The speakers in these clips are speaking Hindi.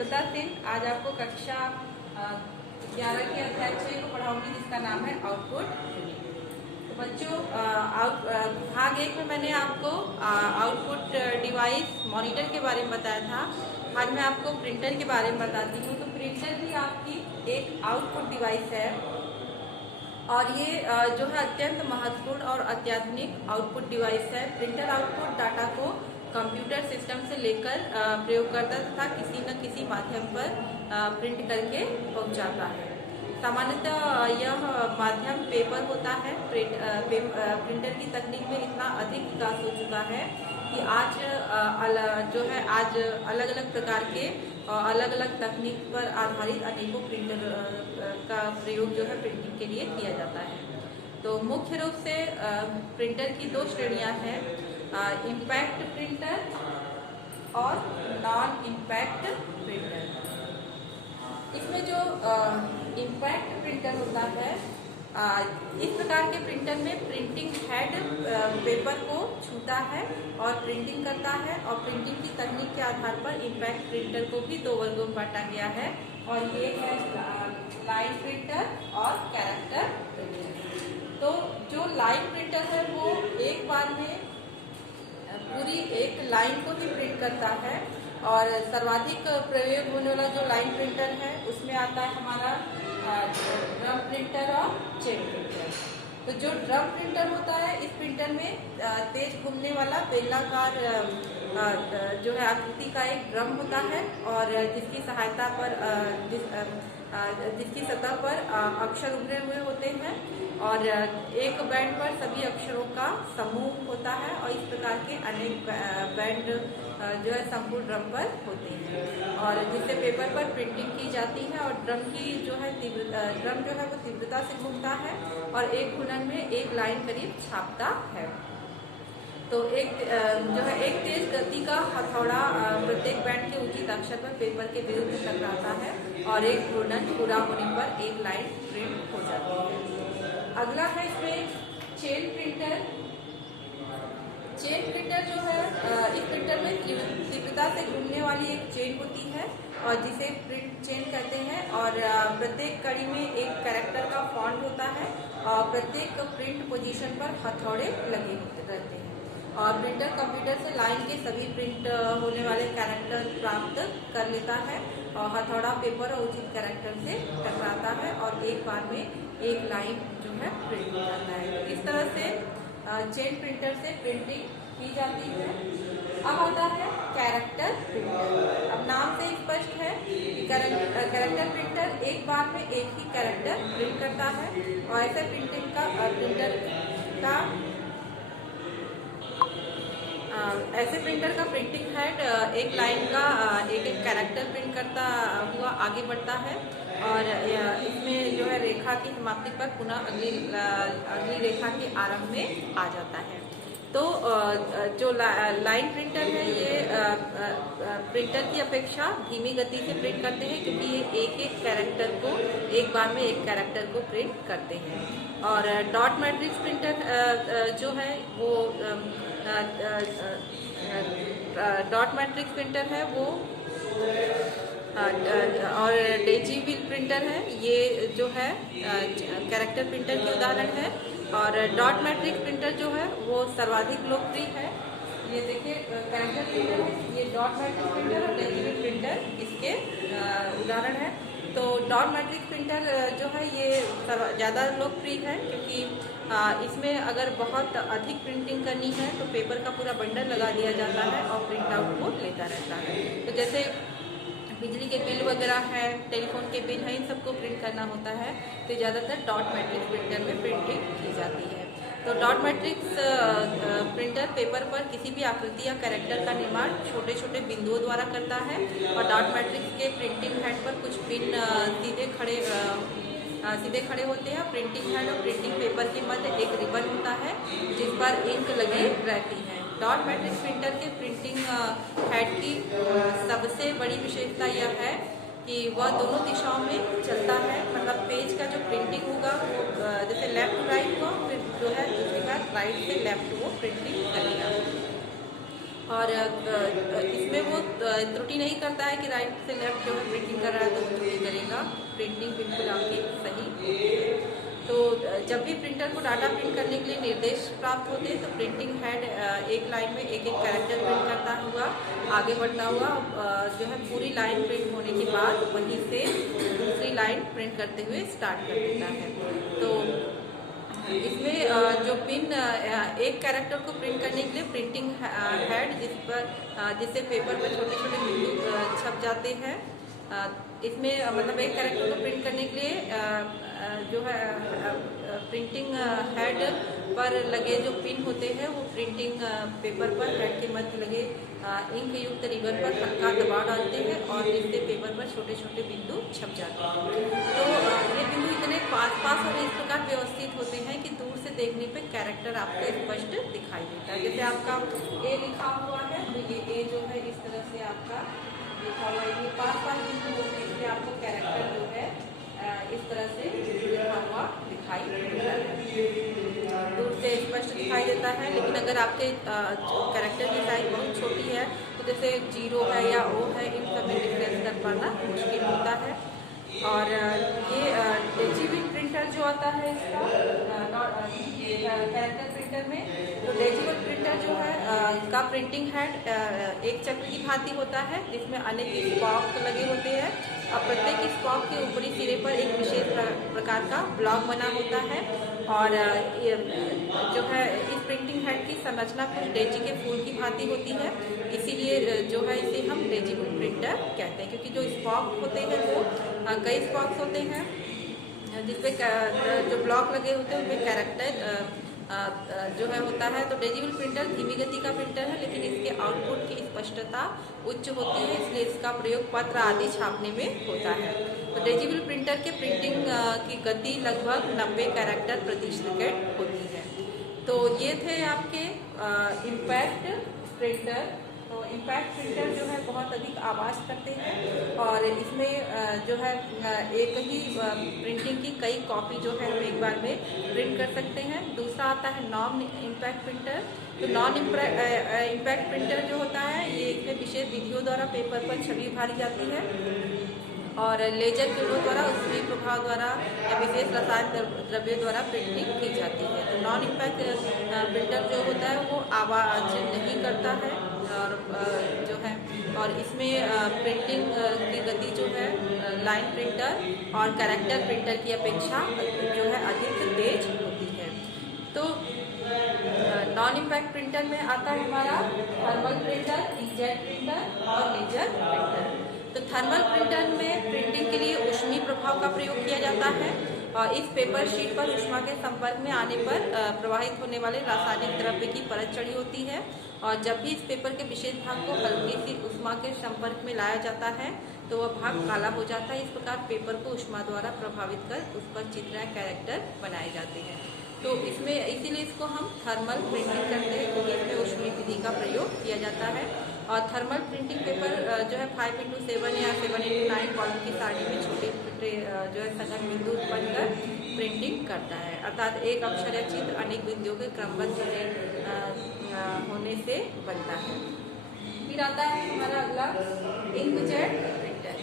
देवता सिंह। आज आपको कक्षा 11 के अध्याय 6 को पढ़ाऊंगी, जिसका नाम है आउटपुट। तो बच्चों, भाग 1 में मैंने आपको आउटपुट डिवाइस मॉनिटर के बारे में बताया था। आज मैं आपको प्रिंटर के बारे में बताती हूँ। तो प्रिंटर भी आपकी एक आउटपुट डिवाइस है और ये जो है अत्यंत महत्वपूर्ण और अत्याधुनिक आउटपुट डिवाइस है। प्रिंटर आउटपुट डाटा को कंप्यूटर सिस्टम से लेकर प्रयोगकर्ता तथा किसी न किसी माध्यम पर प्रिंट करके पहुंचाता है। सामान्यतः यह माध्यम पेपर होता है। प्रिंटर की तकनीक में इतना अधिक विकास हो चुका है कि आज अलग अलग प्रकार के अलग अलग तकनीक पर आधारित अनेकों प्रिंटर का प्रयोग जो है प्रिंटिंग के लिए किया जाता है। तो मुख्य रूप से प्रिंटर की 2 श्रेणियां हैं, इम्पैक्ट प्रिंटर और नॉन इम्पैक्ट प्रिंटर। इसमें जो इम्पैक्ट प्रिंटर होता है, इस प्रकार के प्रिंटर में प्रिंटिंग हेड पेपर को छूता है और प्रिंटिंग करता है। और प्रिंटिंग की तकनीक के आधार पर इम्पैक्ट प्रिंटर को भी 2 वर्गों में बांटा गया है, और ये है लाइन प्रिंटर और कैरेक्टर प्रिंटर। तो जो लाइन प्रिंटर है वो एक बार में पूरी एक लाइन को ही प्रिंट करता है, और सर्वाधिक प्रयोग होने वाला जो लाइन प्रिंटर है उसमें आता है हमारा ड्रम प्रिंटर और चेन प्रिंटर। तो जो ड्रम प्रिंटर होता है, इस प्रिंटर में तेज घूमने वाला बेलनाकार जो है आकृति का एक ड्रम होता है, और जिसकी सहायता पर जिसकी सतह पर अक्षर उभरे हुए होते हैं, और एक बैंड पर सभी अक्षरों का समूह होता है। और इस प्रकार के अनेक बैंड जो है संपूर्ण ड्रम पर होते हैं, और जिससे पेपर पर प्रिंटिंग की जाती है। और ड्रम जो है वो तीव्रता से घूमता है और एक घूर्णन में एक लाइन करीब छापता है। तो एक तेज गति का हथौड़ा प्रत्येक बैंड के उचित अक्षर पर पेपर के विरुद्ध टकराता है, और एक घूर्णन पूरा होने पर एक लाइन प्रिंट हो जाती है। अगला है इसमें चेन प्रिंटर। चेन प्रिंटर जो है, इस प्रिंटर में तीव्रता से घूमने वाली एक चेन होती है, और जिसे प्रिंट चेन कहते हैं। और प्रत्येक कड़ी में एक कैरेक्टर का फॉन्ट होता है, और प्रत्येक प्रिंट पोजीशन पर हथौड़े लगे रहते हैं। और प्रिंटर कंप्यूटर से लाइन के सभी प्रिंट होने वाले कैरेक्टर प्राप्त कर लेता है, और हथौड़ा पेपर और उचित कैरेक्टर से टकराता है, और एक बार में एक लाइन जो है प्रिंट हो जाता है। इस तरह से चेन प्रिंटर से प्रिंटिंग की जाती है। अब आता है कैरेक्टर प्रिंटर। अब नाम से स्पष्ट है कि कैरेक्टर प्रिंटर एक बार में एक ही कैरेक्टर प्रिंट करता है, और ऐसे प्रिंटर का प्रिंटिंग हेड एक लाइन का एक कैरेक्टर प्रिंट करता हुआ आगे बढ़ता है, और इसमें जो है रेखा की समाप्ति पर पुनः अगली रेखा के आरंभ में आ जाता है। तो जो लाइन प्रिंटर है, ये प्रिंटर की अपेक्षा धीमी गति से प्रिंट करते हैं, क्योंकि ये एक कैरेक्टर को एक बार में एक कैरेक्टर को प्रिंट करते हैं। और डॉट मैट्रिक्स प्रिंटर जो है वो डॉट मैट्रिक्स प्रिंटर है वो, और डेजी व्हील प्रिंटर है, ये जो है कैरेक्टर प्रिंटर के उदाहरण है। और डॉट मैट्रिक्स प्रिंटर जो है वो सर्वाधिक लोकप्रिय है। ये देखिए कैरेक्टर प्रिंटर है, ये डॉट मैट्रिक्स प्रिंटर और डेजी व्हील प्रिंटर इसके उदाहरण है। तो डॉट मैट्रिक्स प्रिंटर जो है ये ज़्यादा लोकप्रिय है, क्योंकि इसमें अगर बहुत अधिक प्रिंटिंग करनी है तो पेपर का पूरा बंडल लगा दिया जाता है और प्रिंट आउट को लेता रहता है। तो जैसे बिजली के बिल वगैरह है, टेलीफोन के बिल है, इन सबको प्रिंट करना होता है, तो ज़्यादातर डॉट मैट्रिक्स प्रिंटर में प्रिंटिंग की जाती है। तो डॉट मैट्रिक्स प्रिंटर पेपर पर किसी भी आकृति या कैरेक्टर का निर्माण छोटे छोटे बिंदुओं द्वारा करता है, और डॉट मैट्रिक्स के प्रिंटिंग हेड पर कुछ पिन सीधे खड़े होते हैं। प्रिंटिंग हेड और प्रिंटिंग पेपर के मध्य एक रिबन होता है जिस पर इंक लगी रहती है। डॉट मैट्रिक्स प्रिंटर के प्रिंटिंग हेड की सबसे बड़ी विशेषता यह है कि वह दोनों दिशाओं में चलता है। मतलब पेज का जो प्रिंटिंग होगा वो जैसे लेफ्ट टू राइट हो, फिर जो है दूसरी बार राइट से लेफ्ट वो प्रिंटिंग करेगा। और इसमें वो त्रुटि नहीं करता है कि राइट से लेफ्ट जो है प्रिंटिंग कर रहा है तो वो त्रुटि करेगा। प्रिंटिंग बिल्कुल आपकी सही होती है। तो जब भी प्रिंटर को डाटा प्रिंट करने के लिए निर्देश प्राप्त होते हैं तो प्रिंटिंग हेड एक लाइन में एक कैरेक्टर प्रिंट करता हुआ आगे बढ़ता हुआ जो है पूरी लाइन प्रिंट होने के बाद वहीं से दूसरी लाइन प्रिंट करते हुए स्टार्ट कर देता है। तो इसमें जो पिन एक कैरेक्टर को प्रिंट करने के लिए प्रिंटिंग हेड जिससे पेपर पर छोटे छोटे बिंदु छप जाते हैं। इसमें मतलब एक कैरेक्टर को प्रिंट करने के लिए जो है प्रिंटिंग हेड पर लगे जो पिन होते हैं वो प्रिंटिंग पेपर पर हेड के मध्य लगे इंक युक्त रिबन पर हल्का दबाव डालते हैं और जिससे पेपर पर छोटे छोटे बिंदु छप जाते हैं। तो ये बिंदु इतने पास और इस प्रकार व्यवस्थित होते हैं कि दूर से देखने पे कैरेक्टर आपको स्पष्ट दिखाई देता है। जैसे आपका ए लिखा हुआ है तो ये ए जो है इस तरह से आपका लिखा हुआ है, ये पास बिंदु होते हैं, इसलिए आपको कैरेक्टर जो है इस तरह से लिखा हुआ दिखाई देता है, दूर से स्पष्ट दिखाई देता है। लेकिन अगर आपके कैरेक्टर की साइज बहुत छोटी है तो जैसे 0 है या O है, इन सब में डिफरेंस कर पाना मुश्किल होता है। और ये डेजिविल प्रिंटर जो आता है इसका कैरेक्टर प्रिंटर में, तो डेजिविल प्रिंटर जो है इसका प्रिंटिंग हेड एक चक्र की भांति होता है जिसमें अनेक स्पॉक लगे होते हैं और प्रत्येक स्पॉक के ऊपरी सिरे पर एक विशेष प्रकार का ब्लॉक बना होता है। और जो है इस प्रिंटिंग हेड की संरचना कुछ डेजी के फूल की भांति होती है, इसीलिए जो है इसे हम डेजिबल प्रिंटर कहते हैं, क्योंकि जो स्पॉक होते हैं वो कई स्पॉक्स होते हैं जिसपे जो ब्लॉक लगे होते हैं उनमें कैरेक्टर जो है होता है। तो डेजिबल प्रिंटर धीमी गति का प्रिंटर है लेकिन इसके आउटपुट की स्पष्टता उच्च होती है, इसलिए इसका प्रयोग पत्र आदि छापने में होता है। तो डेजिबल प्रिंटर के प्रिंटिंग की गति लगभग 90 कैरेक्टर प्रति सेकंड होती है। तो ये थे आपके इम्पैक्ट प्रिंटर। तो इम्पैक्ट प्रिंटर जो है बहुत अधिक आवाज़ करते हैं और इसमें जो है एक ही प्रिंटिंग की कई कॉपी जो है हम एक बार में प्रिंट कर सकते हैं। दूसरा आता है नॉन इम्पैक्ट प्रिंटर। तो नॉन इम्पैक्ट प्रिंटर जो होता है ये इसमें विशेष विधियों द्वारा पेपर पर छवि उभारी जाती है और लेजर किरणों द्वारा उसमें प्रभाव द्वारा या विशेष रसायन द्रव्यों द्वारा प्रिंटिंग की जाती है। तो नॉन इम्पैक्ट प्रिंटर जो होता है वो आवाज़ नहीं करता है और जो है और इसमें प्रिंटिंग की गति जो है लाइन प्रिंटर और कैरेक्टर प्रिंटर की अपेक्षा जो है अधिक तेज होती है। तो नॉन इम्पैक्ट प्रिंटर में आता है हमारा थर्मल प्रिंटर, इंकजेट प्रिंटर और लेजर प्रिंटर। तो थर्मल प्रिंटर में प्रिंटिंग के लिए ऊष्मीय प्रभाव का प्रयोग किया जाता है और इस पेपर शीट पर ऊष्मा के संपर्क में आने पर प्रवाहित होने वाले रासायनिक द्रव्य की परत चढ़ी होती है और जब भी इस पेपर के विशेष भाग को हल्की सी ऊष्मा के संपर्क में लाया जाता है तो वह भाग काला हो जाता है। इस प्रकार पेपर को ऊष्मा द्वारा प्रभावित कर उस पर चित्र या कैरेक्टर बनाए जाते हैं। तो इसमें इसीलिए इसको हम थर्मल प्रिंटिंग करते हैं क्योंकि इसमें ऊष्मीय विधि का प्रयोग किया जाता है। और थर्मल प्रिंटिंग पेपर जो है 5x7 या 7x9 कॉलम की सारणी में छोटे छोटे जो है सघन बिंदु उत्पन्न कर प्रिंटिंग करता है, अर्थात एक अक्षर या चित्र अनेक बिंदुओं के क्रमबद्ध होने से बनता है। फिर आता है हमारा अगला इंकजेट प्रिंटर।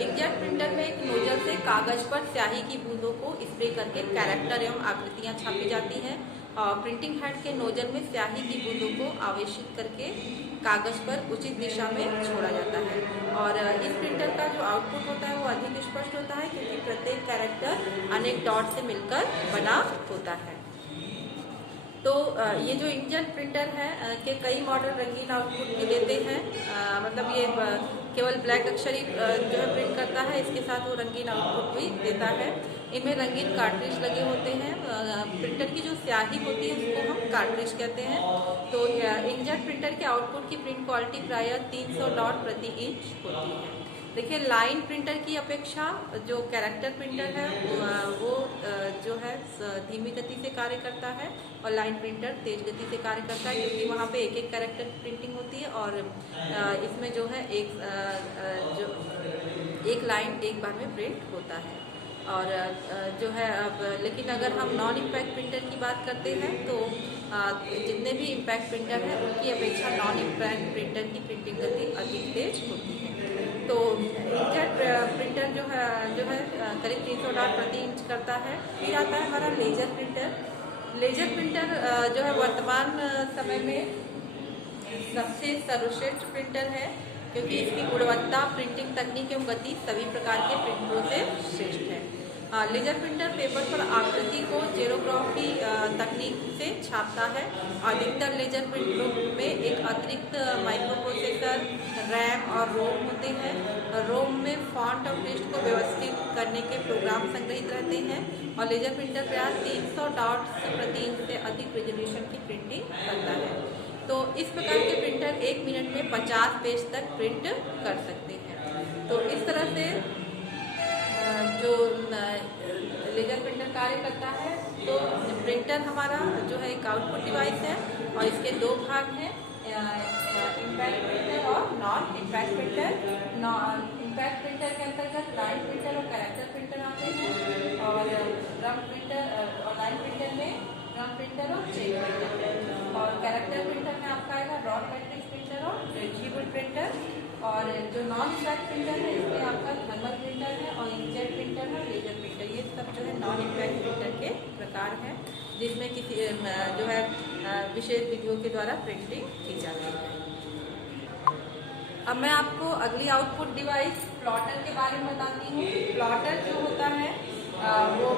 इंकजेट प्रिंटर में एक नोजल से कागज पर स्याही की बूंदों को स्प्रे करके कैरेक्टर एवं आकृतियां छापी जाती हैं और प्रिंटिंग हेड के नोजल में स्याही की बूंदों को आवेशित करके कागज पर उचित दिशा में छोड़ा जाता है। और इस प्रिंटर का जो आउटपुट होता है वो अधिक स्पष्ट होता है क्योंकि प्रत्येक कैरेक्टर अनेक डॉट से मिलकर बना होता है। तो ये जो इंकजेट प्रिंटर है के कई मॉडल रंगीन आउटपुट भी देते हैं, मतलब ये केवल ब्लैक अक्षर ही जो है प्रिंट करता है, इसके साथ वो रंगीन आउटपुट भी देता है। इनमें रंगीन कार्ट्रिज लगे होते हैं। प्रिंटर की जो स्याही होती है उसको हम कार्ट्रिज कहते हैं। तो इंकजेट प्रिंटर के आउटपुट की प्रिंट क्वालिटी प्रायः 300 डॉट प्रति इंच होती है। देखिए लाइन प्रिंटर की अपेक्षा जो कैरेक्टर प्रिंटर है वो जो है धीमी गति से कार्य करता है और लाइन प्रिंटर तेज गति से कार्य करता है क्योंकि वहाँ पे एक एक कैरेक्टर प्रिंटिंग होती है और इसमें जो है एक लाइन एक बार में प्रिंट होता है। और जो है अब लेकिन अगर हम नॉन इम्पैक्ट प्रिंटर की बात करते हैं तो जितने भी इम्पैक्ट प्रिंटर हैं उनकी अपेक्षा नॉन इम्पैक्ट प्रिंटर की प्रिंटिंग गति अधिक तेज होती है। तो इंकजेट प्रिंटर जो है करीब 300 डॉट प्रति इंच करता है। फिर आता है हमारा लेजर प्रिंटर। लेजर प्रिंटर जो है वर्तमान समय में सबसे सर्वश्रेष्ठ प्रिंटर है, क्योंकि इसकी गुणवत्ता, प्रिंटिंग तकनीक एवं गति सभी प्रकार के प्रिंटरों से श्रेष्ठ है। लेजर प्रिंटर पेपर पर आकृति को जेरोग्राफी तकनीक से छापता है। अधिकतर लेजर प्रिंटरों में एक अतिरिक्त माइक्रो प्रोसेसर, रैम और रोम होते हैं। रोम में फॉन्ट और टेक्स्ट को व्यवस्थित करने के प्रोग्राम संग्रहित रहते हैं और लेजर प्रिंटर प्रायः 300 डॉट्स प्रति इंच से अधिक रेजोल्यूशन की प्रिंटिंग करता है। तो इस प्रकार के प्रिंटर 1 मिनट में 50 पेज तक प्रिंट कर सकते हैं। तो इस तरह से जो लेजर प्रिंटर कार्य करता है, तो प्रिंटर हमारा जो है एक आउटपुट डिवाइस है और इसके दो भाग हैं, इम्पैक्ट प्रिंटर और non impact printer. Impact printer के अंतर्गत लाइन प्रिंटर और कैरेक्टर प्रिंटर आते हैं और ड्रम प्रिंटर और लाइन प्रिंटर में ड्रम प्रिंटर और चेक प्रिंटर, और कैरेक्टर प्रिंटर में आपका आएगा ब्रॉड मैट्रिक्स प्रिंटर और लेजिबल प्रिंटर। और जो नॉन इम्पैक्ट प्रिंटर है इसमें आपका थर्मल प्रिंटर है और इंकजेट प्रिंटर है, लेजर प्रिंटर। ये सब जो है नॉन इम्पैक्ट प्रिंटर के प्रकार हैं, जिसमें किसी जो है विशेष विधियों के द्वारा प्रिंटिंग की जाती है। अब मैं आपको अगली आउटपुट डिवाइस प्लॉटर के बारे में बताती हूँ। प्लॉटर जो होता है वो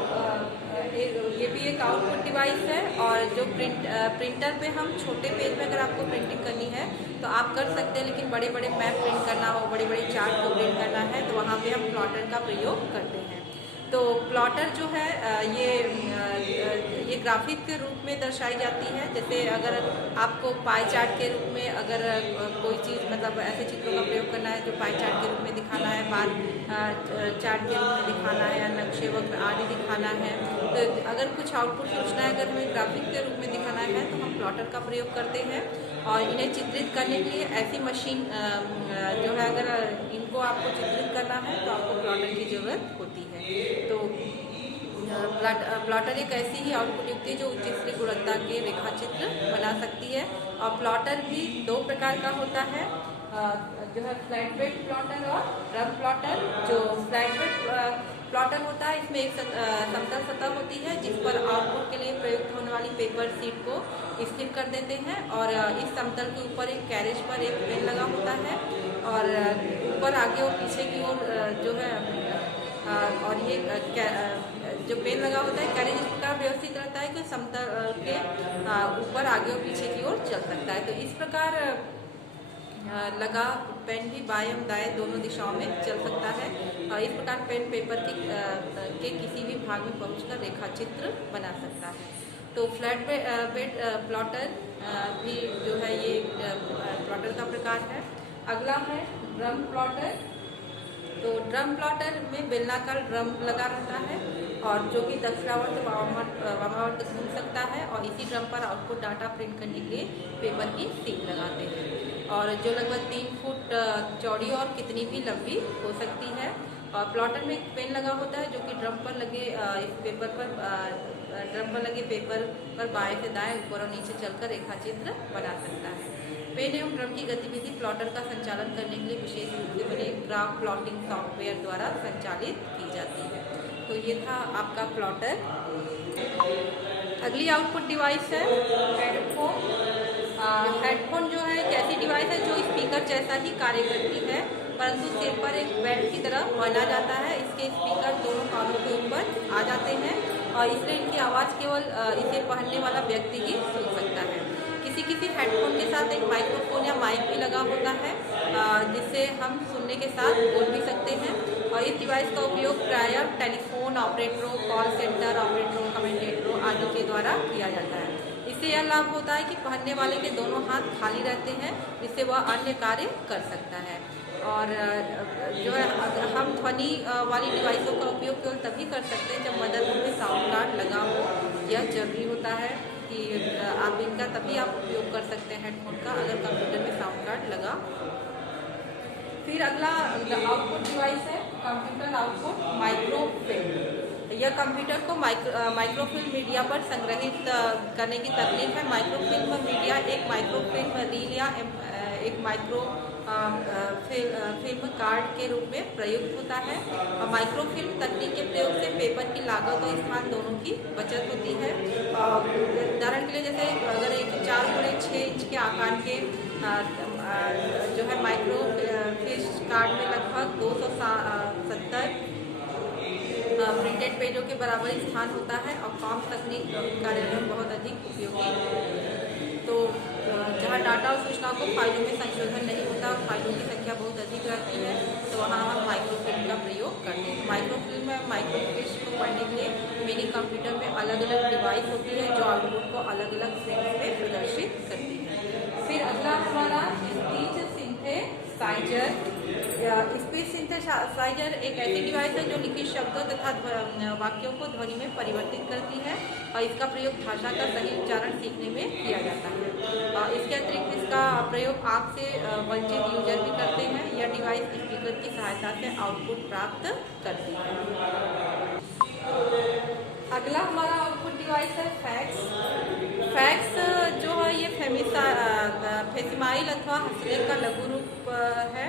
ये भी एक आउटपुट डिवाइस है, और जो प्रिंटर पे हम छोटे पेज में अगर आपको प्रिंटिंग करनी है तो आप कर सकते हैं, लेकिन बड़े बड़े मैप प्रिंट करना हो, बड़े बड़े चार्ट को प्रिंट करना है तो वहाँ पे हम प्लॉटर का प्रयोग करते हैं। तो प्लॉटर जो है ये ग्राफिक के रूप में दर्शाई जाती है। जैसे अगर आपको पाई चार्ट के रूप में अगर कोई चीज़ मतलब ऐसे चित्रों का प्रयोग करना है जो पाई चार्ट के रूप में दिखाना है, बार चार्ट के रूप में दिखाना है या नक्शे वक्र आदि दिखाना है, तो अगर कुछ आउटपुट सूचना अगर हमें ग्राफिक के रूप में दिखाना है तो हम प्लॉटर का प्रयोग करते हैं। और इन्हें चित्रित करने के लिए ऐसी मशीन जो है अगर इनको आपको चित्रित करना है तो आपको प्लॉटर की ज़रूरत होती है। तो प्लॉटर एक ऐसी ही आउटपुट युक्ति जो उच्च स्तरीय गुणवत्ता के रेखाचित्र बना सकती है। और प्लॉटर भी दो प्रकार का होता है, जो है फ्लैट बेड प्लॉटर और ड्रम प्लॉटर। जो फ्लैट बेड प्लॉटर होता है इसमें एक समतल सतह होती है जिस पर आउटपुट के लिए प्रयुक्त होने वाली पेपर शीट को स्थिर कर देते हैं, और इस समतल के ऊपर एक कैरेज पर एक पेन लगा होता है और ऊपर आगे और पीछे की ओर जो है और ये जो पेन लगा होता है कैरेज इस प्रकार व्यवस्थित रहता है कि समतल के ऊपर आगे और पीछे की ओर चल सकता है। तो इस प्रकार लगा पेन भी बाएं एवं दाएं दोनों दिशाओं में चल सकता है। इस प्रकार पेन पेपर के किसी भी भाग में पहुंचकर रेखाचित्र बना सकता है। तो फ्लैट बेड प्लॉटर भी जो है ये प्लॉटर का प्रकार है। अगला है ड्रम प्लॉटर। तो ड्रम प्लॉटर में बेलनाकार ड्रम लगा रहता है और जो कि दक्षिणावर्त वामावर्त घूम सकता है, और इसी ड्रम पर आउटपुट डाटा प्रिंट करने के लिए पेपर की सीट लगाते हैं, और जो लगभग 3 फुट चौड़ी और कितनी भी लंबी हो सकती है। और प्लॉटर में एक पेन लगा होता है जो कि ड्रम पर लगे पेपर पर बाएं से दाएं, ऊपर और नीचे चलकर रेखाचित्र बना सकता है। पेन एवं ड्रम की गतिविधि प्लॉटर का संचालन करने के लिए विशेष रूप से बने ग्राफ प्लॉटिंग सॉफ्टवेयर द्वारा संचालित की जाती है। तो ये था आपका प्लॉटर। अगली आउटपुट डिवाइस है हेडफोन। हेडफोन जो है एक ऐसी डिवाइस है जो स्पीकर जैसा ही कार्य करती है, परंतु सिर पर एक बेल्ट की तरह बना जाता है। इसके स्पीकर दोनों कानों के ऊपर आ जाते हैं और इसलिए इनकी आवाज़ केवल इसे पहनने वाला व्यक्ति ही सुन सकता है। किसी हेडफोन के साथ एक माइक्रोफोन या माइक भी लगा होता है जिससे हम सुनने के साथ बोल भी सकते हैं। और इस डिवाइस का उपयोग प्रायः टेलीफोन ऑपरेटरों, कॉल सेंटर ऑपरेटरों, कमेंटेटरों आदि के द्वारा किया जाता है। इससे यह लाभ होता है कि पहनने वाले के दोनों हाथ खाली रहते हैं, जिससे वह अन्य कार्य कर सकता है। और जो है हम ध्वनि वाली डिवाइसों का उपयोग केवल तभी कर सकते हैं जब मदरबोर्ड में साउंड कार्ड लगा हो। यह जरूरी होता है कि आप इनका तभी आप उपयोग कर सकते हैं हेडफोन का, अगर कंप्यूटर में साउंड कार्ड लगा। फिर अगला आउटपुट डिवाइस है कंप्यूटर आउटपुट माइक्रोफिल्म। यह कंप्यूटर को माइक्रोफिल्म मीडिया पर संग्रहित करने की तकनीक है। माइक्रोफिल्म मीडिया एक माइक्रोफिल्म रील या एक माइक्रो फिल्म कार्ड के रूप में प्रयुक्त होता है। माइक्रोफिल्म तकनीक के प्रयोग से पेपर की लागत और स्थान दोनों की बचत होती है। उदाहरण के लिए जैसे अगर एक 4x6 इंच के आकार के जो है माइक्रोफिल्म कार्ड में लगभग 270 प्रिंटेड पेजों के बराबर स्थान होता है और कॉम तकनीक कार्यान्वयन बहुत अधिक उपयोगी। तो जहाँ डाटा और सूचनाओं को फाइलों में संशोधन नहीं होता, फाइलों की संख्या बहुत अधिक रहती है, तो वहाँ हम माइक्रोफिल्म का प्रयोग करते हैं। माइक्रोफिल्म में माइक्रोफिल्म को पढ़ने के लिए मिनी कंप्यूटर में अलग अलग डिवाइस होती है जो आउटपुट को अलग अलग फ्रेम्स में प्रदर्शित करती है। फिर अगला हमारा स्पीच सिंथेसाइजर। स्पीच सिंथेसाइजर एक ऐसी डिवाइस है जो लिखित शब्दों तथा वाक्यों को ध्वनि में परिवर्तित करती है और इसका प्रयोग भाषा का सही उच्चारण सीखने में किया जाता है। इसके अतिरिक्त इसका प्रयोग आँख से वंचित यूजर भी करते हैं। यह डिवाइस स्पीकर की सहायता से आउटपुट प्राप्त करती है। अगला हमारा आउटपुट डिवाइस है फैक्स। फैक्स जो है ये फेसिमाइल अथवा हस्तलेख का लघु रूप है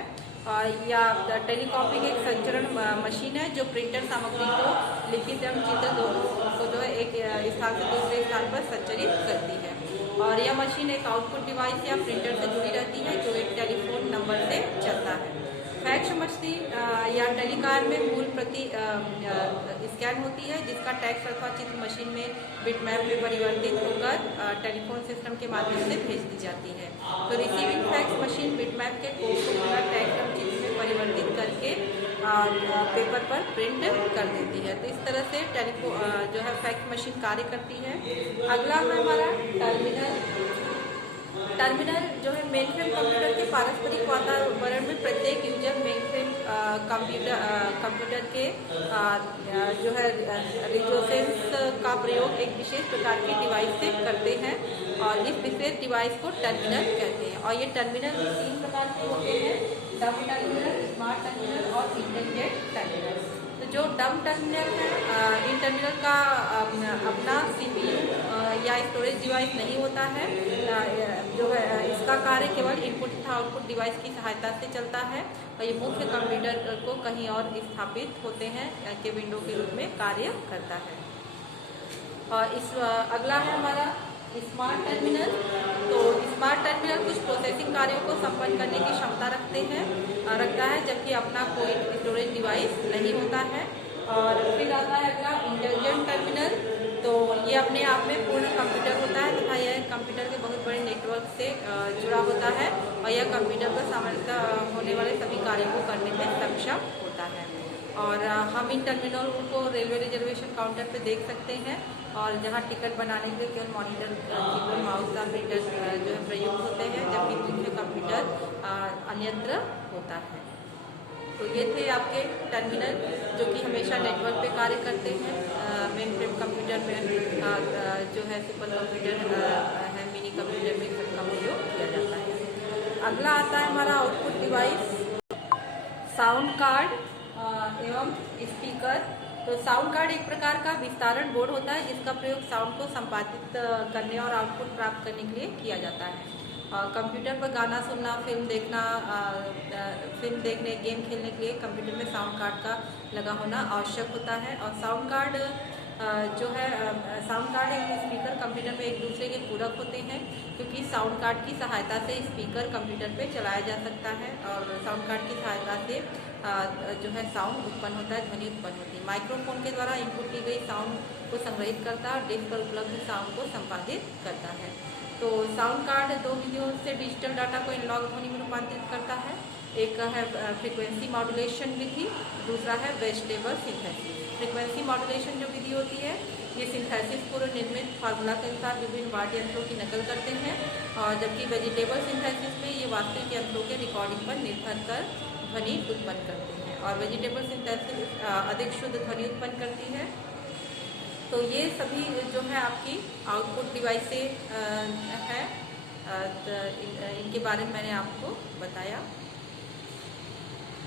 या टेलीकॉपिंग एक संचरण मशीन है जो प्रिंटर सामग्री को लिखित एवं चित्र दोनों को जो है एक स्थान से दूसरे स्थान पर संचरित करती है। और यह मशीन एक आउटपुट डिवाइस या प्रिंटर से जुड़ी रहती है जो एक टेलीफोन नंबर से चलता है। फैक्स मशीन या टेलीकार में मूल प्रति स्कैन होती है जिसका टेक्स्ट अथवा चित्र मशीन में बिटमैप में परिवर्तित होकर टेलीफोन सिस्टम के माध्यम से भेज दी जाती है। तो रिसीविंग फैक्स मशीन बिटमैप के कोड को पूरा टेक्स्ट और चित्र में परिवर्तित करके पेपर पर प्रिंट कर देती है। तो इस तरह से जो है फैक्स मशीन कार्य करती है। अगला है हमारा टर्मिनल। टर्मिनल जो है मेनफ्रेम कंप्यूटर के पारस्परिक वातावरण में प्रत्येक यूजर मेनफ्रेम कंप्यूटर के जो है रिसोर्सेज का प्रयोग एक विशेष प्रकार के डिवाइस से करते हैं और इस विशेष डिवाइस को टर्मिनल कहते हैं। और ये टर्मिनल 3 प्रकार के होते हैं: डम टर्मिनल, स्मार्ट टर्मिनल और इंटेलिजेंट टर्मिनल। तो जो डम टर्मिनल है, इन टर्मिनल का अपना CPU या स्टोरेज डिवाइस नहीं होता है। जो है इसका कार्य केवल इनपुट तथा आउटपुट डिवाइस की सहायता से चलता है और ये मुख्य कंप्यूटर को कहीं और स्थापित होते हैं के विंडो के रूप में कार्य करता है। और अगला है हमारा स्मार्ट टर्मिनल। तो स्मार्ट टर्मिनल कुछ प्रोसेसिंग कार्यों को संपन्न करने की क्षमता रखता है जबकि अपना कोई स्टोरेज डिवाइस नहीं होता है। और फिर आता है अगला इंटेलिजेंट टर्मिनल। तो ये अपने आप में पूर्ण कंप्यूटर होता है तथा यह कंप्यूटर के बहुत बड़े नेटवर्क से जुड़ा होता है और यह कंप्यूटर पर सामान्यतः होने वाले सभी कार्यों को करने में सक्षम होता है। और हम इन टर्मिनलों को रेलवे रिजर्वेशन काउंटर पे देख सकते हैं और जहाँ टिकट बनाने के लिए केवल मॉनिटर, कीबोर्ड, माउस या प्रिंटर जो है प्रयुक्त होते हैं जबकि मुख्य कंप्यूटर अन्यत्र होता है। तो ये थे आपके टर्मिनल जो कि हमेशा नेटवर्क पे कार्य करते हैं। मेन फ्रेम कंप्यूटर में जो है सुपर कंप्यूटर है, मिनी कंप्यूटर में सबका प्रयोग किया जाता है। अगला आता है हमारा आउटपुट डिवाइस साउंड कार्ड एवं स्पीकर। तो साउंड कार्ड एक प्रकार का विस्तारण बोर्ड होता है जिसका प्रयोग साउंड को संपादित करने और आउटपुट प्राप्त करने के लिए किया जाता है। कंप्यूटर पर गाना सुनना, फिल्म देखने, गेम खेलने के लिए कंप्यूटर में साउंड कार्ड का लगा होना आवश्यक होता है। और साउंड कार्ड जो है साउंड कार्ड एवं स्पीकर कंप्यूटर में एक दूसरे के पूरक होते हैं क्योंकि साउंड कार्ड की सहायता से स्पीकर कंप्यूटर पे चलाया जा सकता है और साउंड कार्ड की सहायता से जो है साउंड उत्पन्न होता है, ध्वनि उत्पन्न होती है। माइक्रोफोन के द्वारा इनपुट की गई साउंड को संग्रहित करता है और डिस्क पर उपलब्ध साउंड को संपादित करता है। तो साउंड कार्ड 2 विधियों से डिजिटल डाटा को एनालॉग ध्वनि में रूपांतरित करता है। एक है फ्रीक्वेंसी मॉड्यूलेशन विधि, दूसरा है वेजिटेबल सिंथेसिस। फ्रीक्वेंसी मॉड्यूलेशन जो विधि होती है ये सिंथेसिस पूर्व निर्मित फार्मूला के अनुसार विभिन्न वाद्य यंत्रों की नकल करते हैं और जबकि वेजिटेबल सिंथेसिस में ये वास्तविक यंत्रों के रिकॉर्डिंग पर निर्भर कर ध्वनि उत्पन्न करते हैं और वेजिटेबल सिंथेसिस अधिक शुद्ध ध्वनि उत्पन्न करती है। तो ये सभी जो है आपकी आउटपुट डिवाइसें हैं, इनके बारे में मैंने आपको बताया।